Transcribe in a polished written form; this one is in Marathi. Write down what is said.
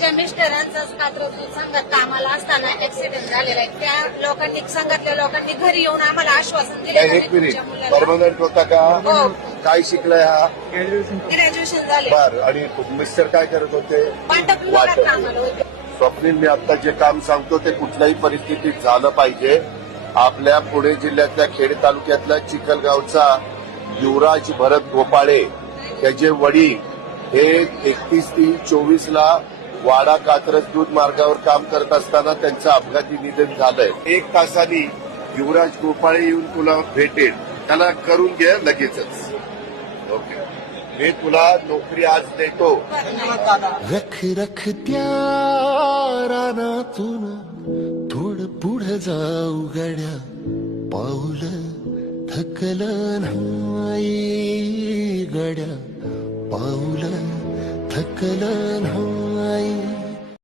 माझ्या मिस्टरांचाच कात्रज संघात कामाला असताना ऍक्सिडेंट झालेला आहे. त्या लोकांनी संघातल्या लोकांनी घरी येऊन आम्हाला आश्वासन दिलं. एक मिनिट, परमनंट होता का? हो, काय शिकलाय हा? ग्रॅज्युएशन झाले. बर, आणि मिस्टर काय करत होते? वाटप विभागात कामाला होते. स्वप्नील, मी आता जे काम सांगतो ते कुठल्याही परिस्थितीत झालं पाहिजे. आपल्या पुणे जिल्ह्यातल्या खेड तालुक्यातल्या चिखलगावचा युवराज भरत गोपाळे, त्याचे वडील हे 31/3/24 ला वाडा कात्रज दूध मार्गावर काम करत असताना त्यांचं अपघाती निधन झालंय. 1 तासांनी युवराज गोपाळे येऊन तुला भेटेल, त्याला करून घे लगेचच. ओके, मी तुला नोकरी आज देतो. रख रख त्या रानातून थोडं पुढं जाऊ गड्या, पाऊल थकलं नाही गड्या, पाऊल थकलं नाही.